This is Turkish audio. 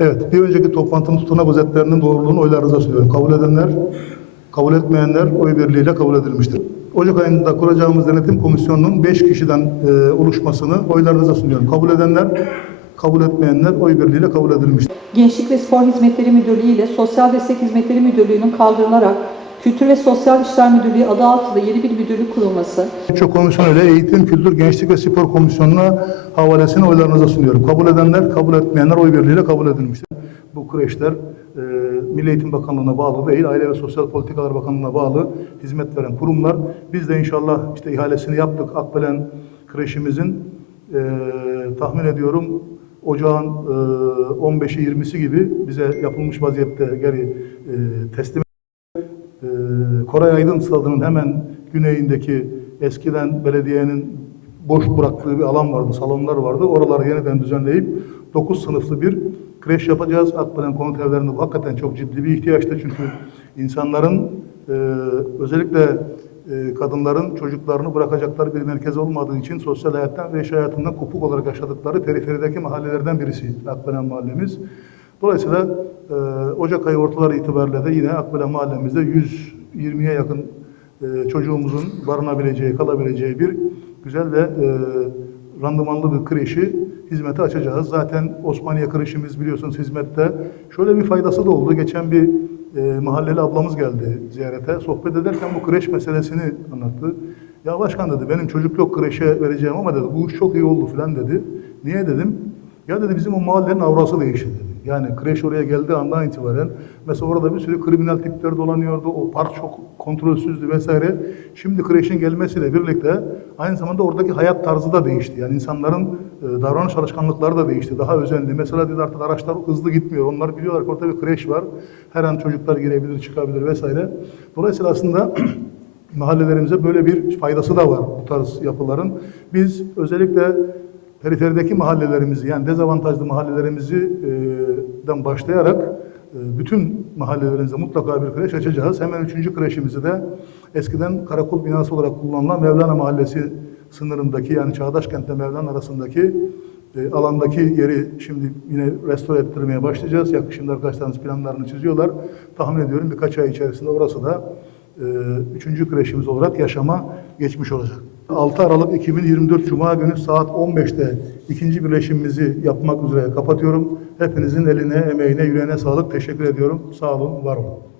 Evet, bir önceki toplantının tutanak özetlerinin doğruluğunu oylarınıza sunuyorum. Kabul edenler, kabul etmeyenler oy birliğiyle kabul edilmiştir. Ocak ayında kuracağımız denetim komisyonunun 5 kişiden e, oluşmasını oylarınıza sunuyorum. Kabul edenler, kabul etmeyenler oy birliğiyle kabul edilmiştir. Gençlik ve Spor Hizmetleri Müdürlüğü ile Sosyal Destek Hizmetleri Müdürlüğü'nün kaldırılarak Kültür ve Sosyal İşler Müdürlüğü adı altında yeni bir müdürlük kurulması, Çok komisyon ile Eğitim, Kültür, Gençlik ve Spor Komisyonu'na havalesini oylarınıza sunuyorum. Kabul edenler, kabul etmeyenler oy birliğiyle kabul edilmiştir. Bu kreşler e, Milli Eğitim Bakanlığı'na bağlı değil, Aile ve Sosyal Politikalar Bakanlığı'na bağlı hizmet veren kurumlar. Biz de inşallah işte ihalesini yaptık. Akbelen kreşimizin e, tahmin ediyorum ocağın e, 15'i 20'si gibi bize yapılmış vaziyette geri e, teslim Koray Aydın Stadı'nın hemen güneyindeki eskiden belediyenin boş bıraktığı bir alan vardı, salonlar vardı. Oraları yeniden düzenleyip 9 sınıflı bir kreş yapacağız. Akbelen konut evlerinde bu hakikaten çok ciddi bir ihtiyaçtı çünkü insanların e, özellikle e, kadınların çocuklarını bırakacakları bir merkez olmadığı için sosyal hayattan ve iş hayatından kopuk olarak yaşadıkları periferideki mahallelerden birisi Akbelen mahallemiz. Dolayısıyla e, Ocak ayı ortaları itibariyle de yine Akbelen mahallemizde 120'ye yakın e, çocuğumuzun barınabileceği, kalabileceği bir güzel ve e, randımanlı bir kreşi hizmete açacağız. Zaten Osmaniye kreşimiz biliyorsunuz hizmette. Şöyle bir faydası da oldu. Geçen bir e, mahalleli ablamız geldi ziyarete. Sohbet ederken bu kreş meselesini anlattı. Ya başkan dedi benim çocuk yok kreşe vereceğim ama dedi bu iş çok iyi oldu falan dedi. Niye dedim? Ya dedi bizim o mahallenin avrası değişti dedi. Yani kreş oraya geldiği andan itibaren mesela orada bir sürü kriminal tipler dolanıyordu. O park çok kontrolsüzdü vesaire. Şimdi kreşin gelmesiyle birlikte aynı zamanda oradaki hayat tarzı da değişti. Yani insanların e, davranış alışkanlıkları da değişti. Daha özenli. Mesela dedi artık araçlar hızlı gitmiyor. Onlar biliyorlar ki orada bir kreş var. Her an çocuklar girebilir, çıkabilir vesaire. Dolayısıyla aslında mahallelerimize böyle bir faydası da var bu tarz yapıların. Biz özellikle periferideki mahallelerimizi yani dezavantajlı mahallelerimizi,den başlayarak e, bütün mahallelerimize mutlaka bir kreş açacağız. Hemen üçüncü kreşimizi de eskiden karakol binası olarak kullanılan Mevlana Mahallesi sınırındaki yani Çağdaş Kent'le Mevlana arasındaki e, alandaki yeri şimdi yine restore ettirmeye başlayacağız. Yaklaşık şimdi arkadaşlarımız planlarını çiziyorlar. Tahmin ediyorum birkaç ay içerisinde orası da e, üçüncü kreşimiz olarak yaşama geçmiş olacak. 6 Aralık 2024 Cuma günü saat 15'te ikinci birleşimimizi yapmak üzere kapatıyorum. Hepinizin eline, emeğine, yüreğine sağlık. Teşekkür ediyorum. Sağ olun, var olun.